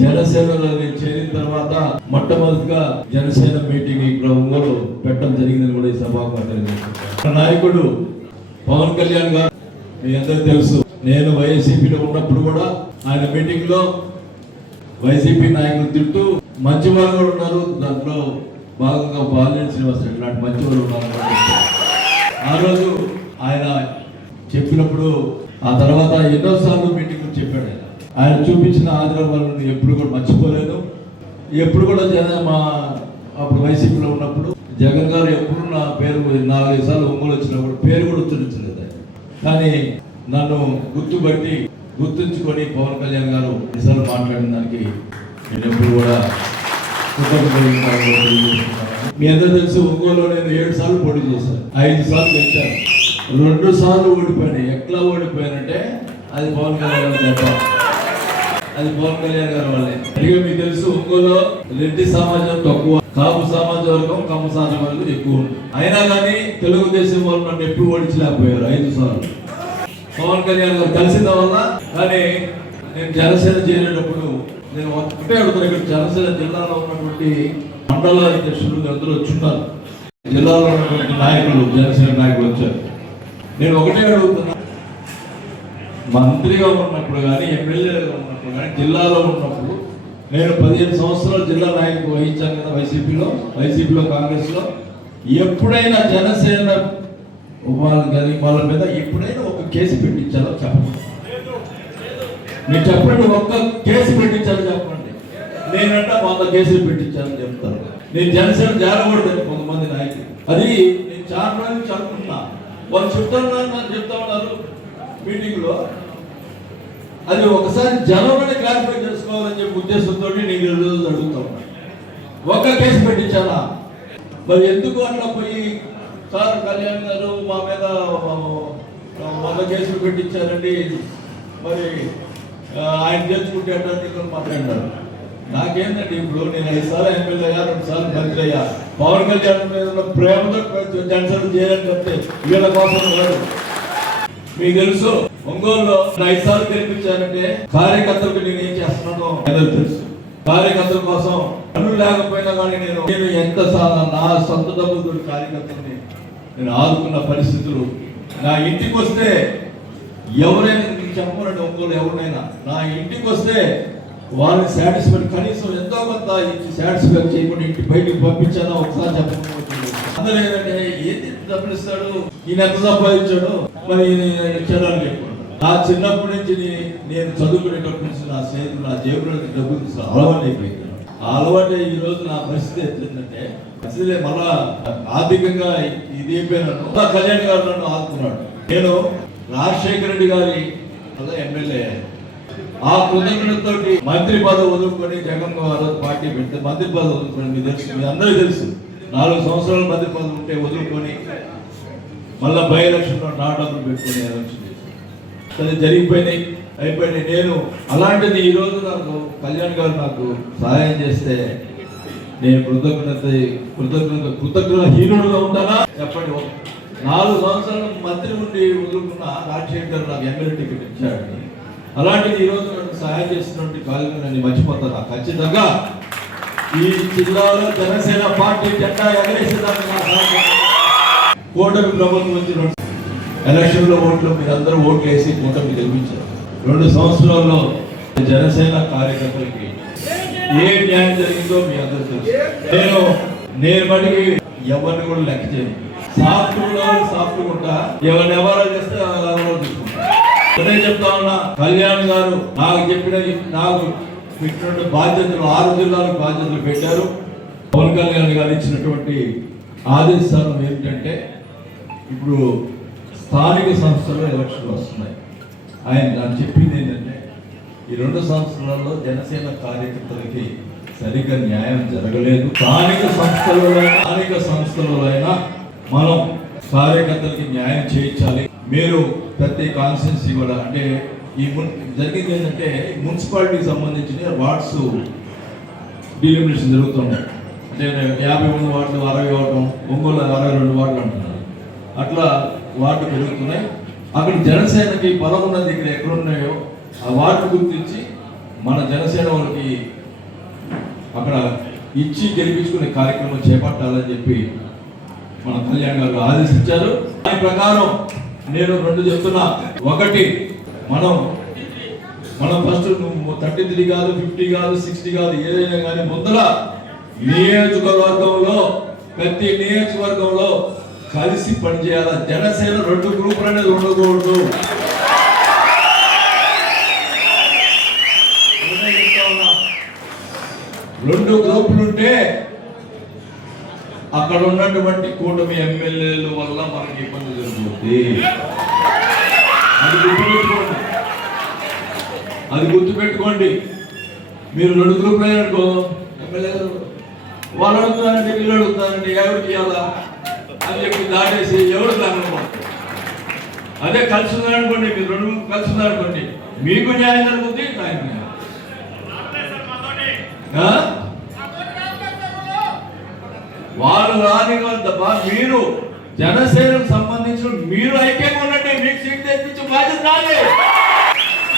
జనసేనలో చేరిన తర్వాత మొట్టమొదటిగా జనసేన మీటింగ్ ఇక్కడ ఒంగోలు పెట్టడం జరిగిందని కూడా ఈ సభాపతి నాయకుడు పవన్ కళ్యాణ్ గారు మీ అందరికీ తెలుసు. నేను వైసీపీలో ఉన్నప్పుడు కూడా ఆయన మీటింగ్ లో వైసీపీ నాయకులు తింటూ మంచి వాళ్ళు కూడా ఉన్నారు, దాంట్లో భాగంగా బాలినేని శ్రీనివాస్ ఇలాంటి మంచి వాళ్ళు ఉన్నారు. ఆ రోజు ఆయన చెప్పినప్పుడు ఆ తర్వాత ఎన్నోసార్లు మీటింగ్ చెప్పాడు. ఆయన చూపించిన ఆదరణ ఎప్పుడు కూడా మర్చిపోలేదు. ఎప్పుడు కూడా అప్పుడు వైసీపీలో ఉన్నప్పుడు జగన్ గారు ఎప్పుడు నా పేరు 4-5 సార్లు ఒంగోలు వచ్చినప్పుడు పేరు కూడా ఉచ్చరించలేదు. కానీ నన్ను గుర్తుంచుకొని పవన్ కళ్యాణ్ గారు ఈసారి మాట్లాడిన దానికి నేను ఎప్పుడు కూడా మీ అందరూ తెలుసు. ఒంగోలులో నేను 7 సార్లు పోటీ చేశాను, 5 సార్లు గెలిచాను, 2 సార్లు ఓడిపోయాను. ఎట్లా ఓడిపోయానంటే అది పవన్ కళ్యాణ్ గారు తప్ప, అది పవన్ కళ్యాణ్ గారి వల్లే. ఇక మీకు తెలుసు ఒంగోలులో రెడ్డి సమాజం తక్కువ, కాపు సమాజ వర్గం కమ్మ సమాజం వర్గం ఎక్కువ. అయినా కానీ తెలుగుదేశం వాళ్ళు నన్ను ఎప్పుడు ఓడించలేకపోయారు 5 సార్లు. పవన్ కళ్యాణ్ గారు కలిసిన వల్ల. కానీ నేను జనసేన చేరేటప్పుడు నేను ఒకటే అడుగుతాను, ఇక్కడ జనసేన జిల్లాలో ఉన్నటువంటి మండల అధ్యక్షులు అందరూ వచ్చున్నారు, జిల్లాలో ఉన్నటువంటి నాయకులు జనసేన నాయకులు వచ్చారు. నేను ఒకటే అడుగుతున్నా, మంత్రిగా ఉన్నప్పుడు కానీ ఎమ్మెల్యేగా ఉన్నప్పుడు కానీ జిల్లాలో ఉన్నప్పుడు నేను 15 సంవత్సరాలు జిల్లా నాయకుడు వహించాను కదా వైసీపీలో కాంగ్రెస్లో. ఎప్పుడైనా జనసేన వాళ్ళ మీద ఎప్పుడైనా ఒక కేసు పెట్టించాలో చెప్పండి. మీరు చెప్పండి, ఒక్క కేసు పెట్టించాలో చెప్పండి. నేనంట 100 కేసులు పెట్టించాలని చెప్తాను. నేను జనసేన జారకూడదని కొంతమంది నాయకులు, అది నేను చాలా రోజులు చదువుకున్నా. వాళ్ళు చెప్తా ఉన్నారు మీటింగ్లో. అది ఒకసారి జనంలోనే క్లారిఫై చేసుకోవాలని చెప్పి ఉద్దేశంతో నేను రోజు అడుగుతా ఉన్నాను, ఒక్క కేసు పెట్టించాలా? మరి ఎందుకు అట్లా పోయి సార్ కళ్యాణ్ గారు మా మీద 100 కేసులు పెట్టించారండి, మరి ఆయన చేర్చుకుంటే మాట్లాడినారు. నాకేంటండి, ఇప్పుడు నేను 5 సార్లు ఎమ్మెల్యే అయ్యా, 2 సార్లు మంత్రి అయ్యా. పవన్ కళ్యాణ్ మీద ఉన్న ప్రేమతో జనసేన చేయాలని చెప్తే వీళ్ళ కోసం కాదు. మీకు తెలుసు ఒంగోలులో 5 సార్లు గెలిపించానంటే కార్యకర్తలకు నేను ఏం చేస్తున్నానో తెలుసు. కార్యకర్తల కోసం పనులు లేకపోయినా కానీ నేను ఎంత నా సొంత డబ్బులతో కార్యకర్తల్ని నేను ఆదుకున్న పరిస్థితులు. నా ఇంటికి వస్తే ఎవరైనా చెప్పనండి, ఒంగోలు ఎవరినైనా నా ఇంటికి వస్తే వాళ్ళని సాటిస్ఫై, కనీసం ఎంతో కొంత సాటిస్ఫై చేయకుండా ఇంటి బయటికి పంపించానో ఒకసారి చెప్పకపోతే అందరూ ఏంటంటే ఏంటి డబ్బులు ఇస్తాడు, ఈయన ఎంత సంపాదించాడు, మరి ఇచ్చాడు అని చెప్పాడు. నా చిన్నప్పటి నుంచి నేను చదువుకునేటప్పటి నుంచి నా స్నేహితులు నా జేబులో డబ్బులు తీసుకుని అలవాటు అయిపోయింది. ఆ అలవాటు ఈ రోజు నా పరిస్థితి ఎట్లుందంటే అసలే మళ్ళా ఆర్థికంగా ఇది అయిపోయినాను. కళ్యాణ్ గారు నన్ను ఆదుకున్నాడు. నేను రాజశేఖర రెడ్డి గారి ఎమ్మెల్యే ఆ కృతజ్ఞతతో మంత్రి పదవి వదులుకొని జగన్ గారు పార్టీ పెడితే మంత్రి పదవి వదులుకొని మీ అందరికీ తెలుసు 4 సంవత్సరాలు మంత్రి పదవి ఉంటే వదులుకొని మళ్ళా బై ఎలక్షన్లో నా డబ్బులు పెట్టుకుని అది జరిగిపోయినాయి, అయిపోయినాయి. నేను అలాంటిది ఈరోజు నాకు కళ్యాణ్ గారు నాకు సహాయం చేస్తే నేను కృతజ్ఞత హీనుడుగా ఉంటానా చెప్పండి. 4 సంవత్సరాలు మంత్రి ఉండి వదులుకున్న రాజశేఖర్ నాకు ఎమ్మెల్యే టికెట్ ఇచ్చాడు. అలాంటిది ఈరోజు నన్ను సహాయం చేస్తున్నటువంటి కాలంలో నన్ను మర్చిపోతాను. ఖచ్చితంగా ఈ జిల్లాలో జనసేన పార్టీ జెండా ఎగరేసేదాన్ని కూటమి ప్రభుత్వం నుంచి ఎలక్షన్లో ఓట్లు మీరందరూ ఓట్లు వేసి కూటమి గెలిపించారు. 2 సంవత్సరాల్లో జనసేన కార్యకర్తలకి ఏ న్యాయం జరిగిందో మీ అందరూ తెలుసు. నేను మటుకి ఎవరిని కూడా లెక్క చేయను. సాఫ్ట్ ఉంటా, ఎవరిని ఎవరో చేస్తే ఎవరో చూసుకుంటా. అదే చెప్తా ఉన్నా, కళ్యాణ్ గారు నాకు పెట్టినటువంటి బాధ్యతలు 6 జిల్లాలకు బాధ్యతలు పెట్టారు. పవన్ కళ్యాణ్ గారు ఇచ్చినటువంటి ఆదేశాలు ఏమిటంటే ఇప్పుడు స్థానిక సంస్థల్లో ఎలక్షన్లు వస్తున్నాయి. ఆయన నాకు చెప్పింది ఏంటంటే ఈ 2 సంవత్సరాల్లో జనసేన కార్యకర్తలకి సరిగ్గా న్యాయం జరగలేదు. స్థానిక సంస్థలలో అయినా మనం కార్యకర్తలకి న్యాయం చేయించాలి. మీరు ప్రతి కాన్స్టిట్యున్సీ కూడా అంటే ఈ జరిగింది ఏంటంటే మున్సిపాలిటీకి సంబంధించిన వార్డ్స్ డీలిమిటేషన్ జరుగుతున్నాయి. అంటే 51 వార్డులు 60 అవ్వటం, ఒంగోలు 62 వార్డులు అంటున్నారు. అట్లా వార్డు పెరుగుతున్నాయి. అక్కడ జనసేనకి బలం ఉన్నది ఇక్కడ ఎక్కడున్నాయో ఆ వార్డు గుర్తించి మన జనసేన వాళ్ళకి అక్కడ ఇచ్చి గెలిపించుకునే కార్యక్రమం చేపట్టాలని చెప్పి మన కళ్యాణ్ గారు ఆదేశించారు. దాని ప్రకారం నేను రెండు చెప్తున్నా. ఒకటి, మనం ఫస్ట్ 33 కాదు, 50 కాదు, 60 కాదు, ఏదైనా కానీ ముందర నియోజకవర్గంలో ప్రతి నియోజకవర్గంలో కలిసి పనిచేయాలి. జనసేన రెండు గ్రూపులు అనేది ఉండకూడదు. రెండు గ్రూపులు ఉంటే అక్కడ ఉన్నటువంటి కూటమి ఎమ్మెల్యేల వల్ల మనకి ఇబ్బంది జరుగుతుంది. అది గుర్తుపెట్టుకోండి. మీరు రెండు గ్రూపులు అయినట్టుకో, ఎమ్మెల్యేలు వాళ్ళు అడుగుతానండి, వీళ్ళు అడుగుతానండి, ఎవరికి ఇవ్వాలా అని చెప్పి దాటేసి ఎవరు దాని. అదే కలిసి ఉన్నారనుకోండి, మీరు రెండు కలిసి ఉన్నారనుకోండి, మీకు న్యాయం జరుగుతుంది, నాకు న్యాయం. వాళ్ళు రాని తప్ప మీరు జనసేనకు సంబంధించిన మీరు ఐక్యంగా ఉండండి. మీకు సీట్ తెప్పించి బాధ్యత రాలే,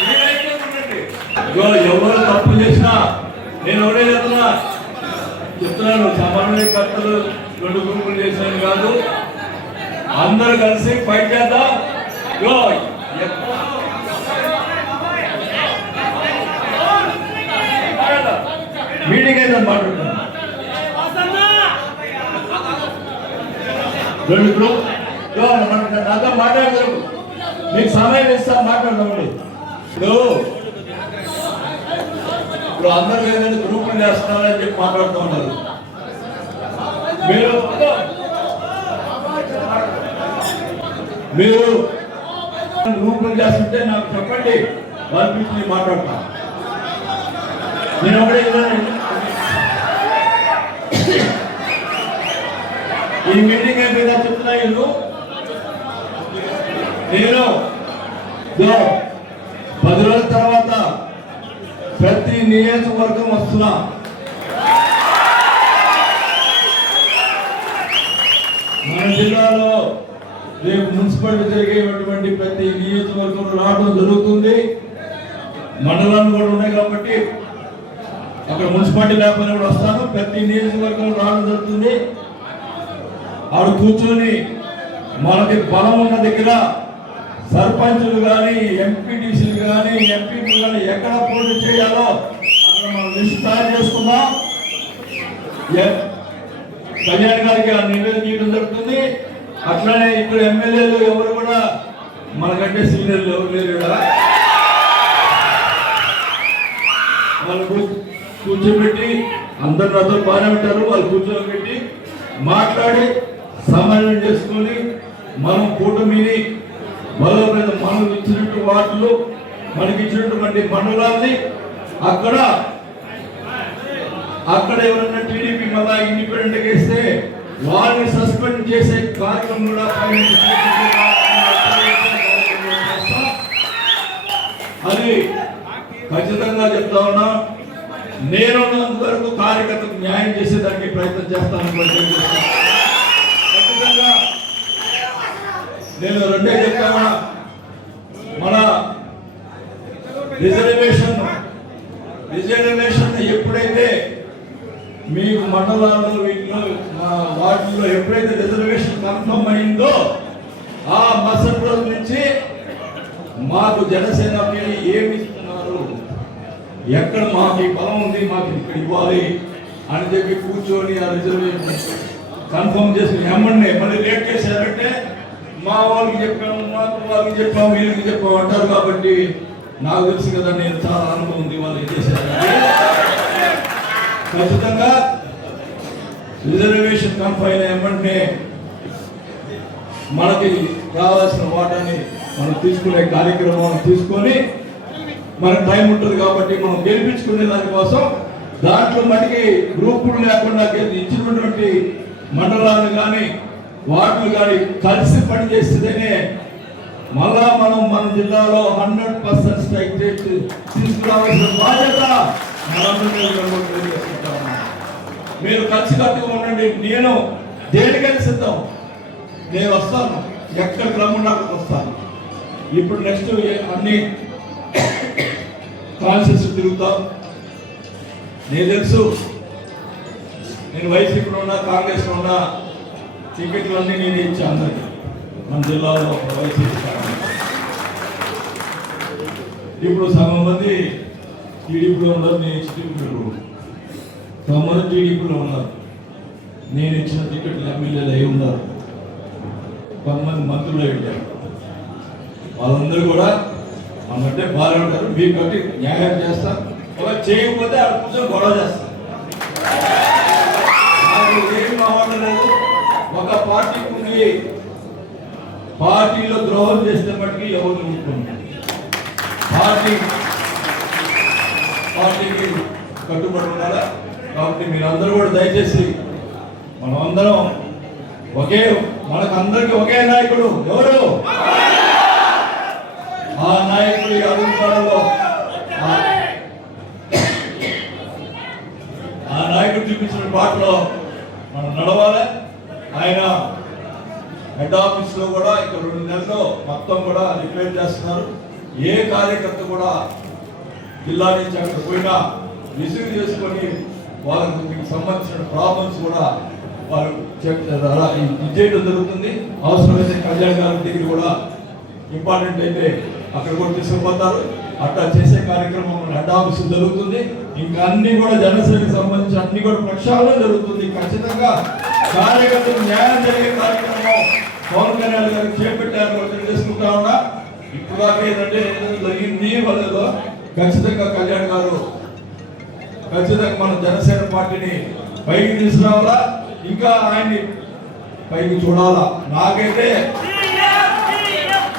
మీరు ఐక్యంగా ఉండండి. ఎవరు తప్పు చేసినా నేను ఎవరే చెప్తున్నాను, సమన్వయకర్తలు రెండు గ్రూపులు చేశాను కాదు, అందరూ కలిసి ఫైట్ చేద్దాం. మీటింగ్ అయితే మాట్లాడుతున్నాను. రెండు గ్రూప్ నాతో మాట్లాడతారు, మీకు సమయం ఇస్తా, మాట్లాడదామండి. ఇప్పుడు అందరూ ఏదైనా గ్రూపులు చేస్తున్నారని చెప్పి మాట్లాడుతూ ఉన్నారు. మీరు గ్రూపులు చేస్తుంటే నాకు చెప్పండి, వాళ్ళ గురించి మాట్లాడతా. నేను ఒకటే ఈ మీటింగ్ అయిపోయిందా చెప్తున్నా. నేను 10 రోజుల తర్వాత ప్రతి నియోజకవర్గం వస్తున్నా. మన జిల్లాలో రేపు మున్సిపాలిటీ జరిగేటువంటి ప్రతి నియోజకవర్గం రావడం జరుగుతుంది. మండలాలు కూడా ఉన్నాయి కాబట్టి అక్కడ మున్సిపాలిటీ లేకపోయినా కూడా వస్తాను. ప్రతి నియోజకవర్గం రావడం జరుగుతుంది. ఆడు కూర్చొని మనకి బలం ఉన్న దగ్గర సర్పంచులు కానీ, ఎంపీటీసీలు కానీ, ఎంపీలు కానీ ఎక్కడ పోటీ చేయాలో అక్కడ మనం లిస్ట్ తయారు చేసుకుందాం. కళ్యాణ్ గారికి ఆ నివేదిక ఇవ్వడం జరుగుతుంది. అట్లనే ఇక్కడ ఎమ్మెల్యేలు ఎవరు కూడా మనకంటే సీనియర్లు ఎవరు లేరు. వాళ్ళు కూర్చోబెట్టి అందరు నాతో బాగానే ఉంటారు. వాళ్ళు కూర్చోబెట్టి మాట్లాడి సమన్వయం చేసుకొని మనం కూటమిని బలోపేత మనం ఇచ్చినట్టు వార్డులు, మనకి ఇచ్చినటువంటి మండలాన్ని అక్కడ ఎవరైనా టీడీపీ మళ్ళా ఇండిపెండెంట్ వేస్తే వారిని సస్పెండ్ చేసే కార్యక్రమం కూడా అది ఖచ్చితంగా చెప్తా ఉన్నా. నేనున్నంత వరకు కార్యకర్తకు న్యాయం చేసేదానికి ప్రయత్నం చేస్తాను. ఖచ్చితంగా నేను రెండే చెప్తాను. మన రిజర్వేషన్ ఎప్పుడైతే మీకు మండలాల్లో వీటిలో వాటిలో ఎప్పుడైతే రిజర్వేషన్ కన్ఫర్మ్ అయిందో ఆ మరుసటి రోజు నుంచి మాకు జనసేనకి ఏమి ఇస్తున్నారు, ఎక్కడ మాకు బలం ఉంది, మాకు ఇక్కడ ఇవ్వాలి అని చెప్పి కూర్చొని ఆ రిజర్వేషన్ కన్ఫర్మ్ చేసుకుని ఎమ్మెల్యే మళ్ళీ లేట్ చేశారంటే మా వాళ్ళకి చెప్పాము, మాకు వాళ్ళకి చెప్పాము, వీళ్ళకి చెప్పాము అంటారు. కాబట్టి నాకు తెలుసు కదా, నేను చాలా అనుభవం ఉంది వాళ్ళకి చేశారు. ఖచ్చితంగా రిజర్వేషన్ కన్ఫర్మ్ అయిన వెంటనే మనకి కావాల్సిన వాటాన్ని మనం తీసుకునే కార్యక్రమం తీసుకొని మనకు టైం ఉంటుంది కాబట్టి మనం గెలిపించుకునే దానికోసం దాంట్లో మనకి గ్రూపులు లేకుండా ఇచ్చినటువంటి మండలాలు కానీ వార్డులు కానీ కలిసి పనిచేస్తేనే మళ్ళా మనం మన జిల్లాలో 100% స్ట్రైక్ రేట్ తీసుకురావాల్సిన బాధ్యత మీరు కలిసికట్టుగా ఉండండి. నేను దేనికైనా సిద్ధం, నేను వస్తాను, ఎక్కడ క్రమం నాకు వస్తాను. ఇప్పుడు నెక్స్ట్ అన్ని కాన్షియస్ తిరుగుతాం. నేను తెలుసు, నేను వైసీపీలో ఉన్నా కాంగ్రెస్లో ఉన్నా టికెట్లు అన్నీ నేను ఇచ్చాను అందరికీ. మన జిల్లాలో వైసీపీ ఇప్పుడు సగం మంది టీడీపీలో ఉన్నారు, నేను ఇచ్చిన టికెట్లు. సగం మంది టీడీపీలో ఉన్నారు, నేను ఇచ్చిన టికెట్లు ఎమ్మెల్యేలు అయి ఉన్నారు. కొంతమంది మంత్రులు అయి ఉంటారు. వాళ్ళందరూ కూడా అన్నట్టే బాగా ఉంటారు. మీకు కట్టి న్యాయం చేస్తారు. అలా చేయకపోతే ఆ కూర్చొని గొడవ చేస్తారు. నాకు ఏం కావాలలేదు. ఒక పార్టీకి ఉండి పార్టీలో ద్రోహం చేస్తే మటుకి ఎవరు ఊరుకుంటారు. పార్టీకి కట్టుబడి ఉండాలా. కాబట్టి మీరందరూ కూడా దయచేసి మనం అందరం మనకందరికీ ఒకే నాయకుడు. ఎవరు? ఆ నాయకుడి అభిప్రాయంలో ఆ నాయకుడు చూపించిన బాటలో మనం నడవాలి. ఆయన హెడ్ ఆఫీస్ లో కూడా ఇక 2 నెలల్లో మొత్తం కూడా రిపేర్ చేస్తున్నారు. ఏ కార్యకర్త కూడా జిల్లా నుంచి అక్కడ పోయినా రిసీవ్ చేసుకొని వాళ్ళకి సంబంధించిన ప్రాబ్లమ్స్ కూడా వాళ్ళు అలా చేయడం జరుగుతుంది. అవసరమైతే కళ్యాణ్ గారి దగ్గర కూడా ఇంపార్టెంట్ అయితే అక్కడ కూడా తీసుకుపోతారు. అట్లా చేసే కార్యక్రమం హెడ్ ఆఫీస్ జరుగుతుంది. ఇంకా అన్ని కూడా జనసేనకు సంబంధించి అన్ని కూడా ప్రక్షాళన జరుగుతుంది. ఖచ్చితంగా కార్యకర్తలకు న్యాయం జరిగే కార్యక్రమం పవన్ కళ్యాణ్ గారికి చేపట్టారు తెలియజేసుకుంటా ఉన్నా. ఇప్పుడు దాకా ఏంటంటే జరిగింది వాళ్ళలో ఖచ్చితంగా కళ్యాణ్ గారు ఖచ్చితంగా మన జనసేన పార్టీని పైకి తీసుకురావాలా, ఇంకా ఆయన్ని పైకి చూడాలా. నాకైతే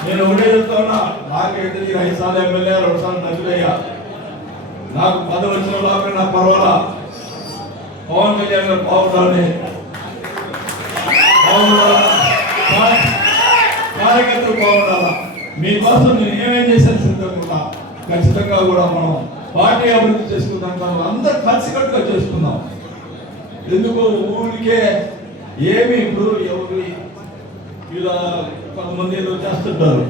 నేను ఒకటే చెప్తా ఉన్నా, నాకైతే 5 సార్లు ఎమ్మెల్యే 2 సార్లు మంత్రులయ్యా. నాకు పదవి వచ్చిన వాళ్ళకి నాకు పర్వాలా. పవన్ కళ్యాణ్ గారు బాగుండాలని, కార్యకర్తలు బాగుండాలా. మీకోసం నేను ఏమేం చేశాను సిద్ధంగా ఖచ్చితంగా కూడా మనం పార్టీ అభివృద్ధి చేసుకుందాం. అందరూ కలిసికట్టుగా చేసుకుందాం. ఎందుకు ఊరికే ఏమి ఇప్పుడు ఎవరు ఇలా కొంతమంది ఏదో చేస్తుంటారు,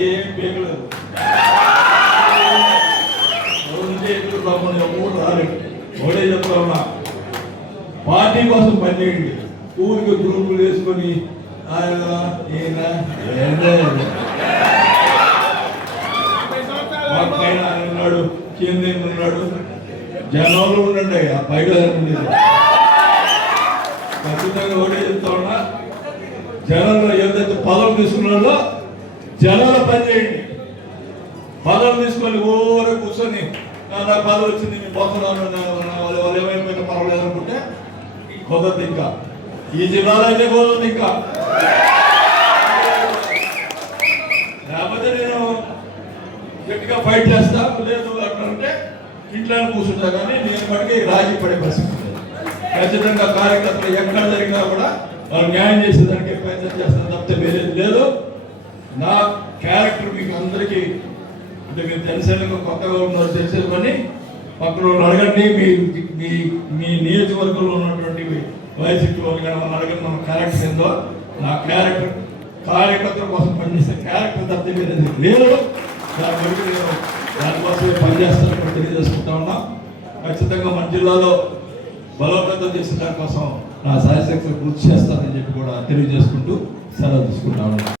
ఏం పేకలేదు. ఎవరు రాలేదు. ఒకటే చెప్తా ఉన్నా, పార్టీ కోసం పనిచేయండి. ఊరికి గ్రూపులు వేసుకొని ఆయన ఉన్నాడు, కింద ఉన్నాడు, జనంలో ఉండండి. ఆ పైగా ఉండేది ఖచ్చితంగా ఒకటే చెప్తా ఉన్నా, జనంలో ఏదైతే పదవులు తీసుకున్నారో జనంలో పనిచేయండి. పదవులు తీసుకొని ఊరే కూర్చొని నా పదవి వచ్చింది మీ పోతున్నాను వాళ్ళు ఏమైపోయినా పర్వాలేదు అనుకుంటే కుదరదు. ఇంకా ఈ జిల్లాలో అయితే కుదరదు. ఇంకా లేకపోతే నేను గట్టిగా ఫైట్ చేస్తా, లేదు అంటే ఇంట్లోనే కూర్చుంటా. కానీ నేను బట్టి రాజీ పడే పరిస్థితి ఖచ్చితంగా కార్యకర్తలు ఎక్కడ జరిగినా కూడా వాళ్ళు న్యాయం చేసేదానికి ప్రయత్నం చేస్తాను తప్పితే వేరేది లేదు. నా క్యారెక్టర్ మీకు అందరికీ అంటే మీరు జనసేనకు కొత్తగా ఉన్నారు తెలిసేదని పక్కన అడగండి. మీ నియోజకవర్గంలో ఉన్నటువంటి వైసీపీలో అడగండి మన క్యారెక్టర్ ఏందో. నా క్యారెక్టర్ కార్యకర్తల కోసం పనిచేసే క్యారెక్టర్ తప్పితే వేరేది లేదు. దానికోసమే పనిచేస్తానని తెలియజేసుకుంటా ఉన్నా. ఖచ్చితంగా మన జిల్లాలో బలోపేతం చేసిన దానికోసం నా సాయశక్తి కృషి చేస్తానని చెప్పి కూడా తెలియజేసుకుంటూ సెలవు తీసుకుంటా ఉన్నాను.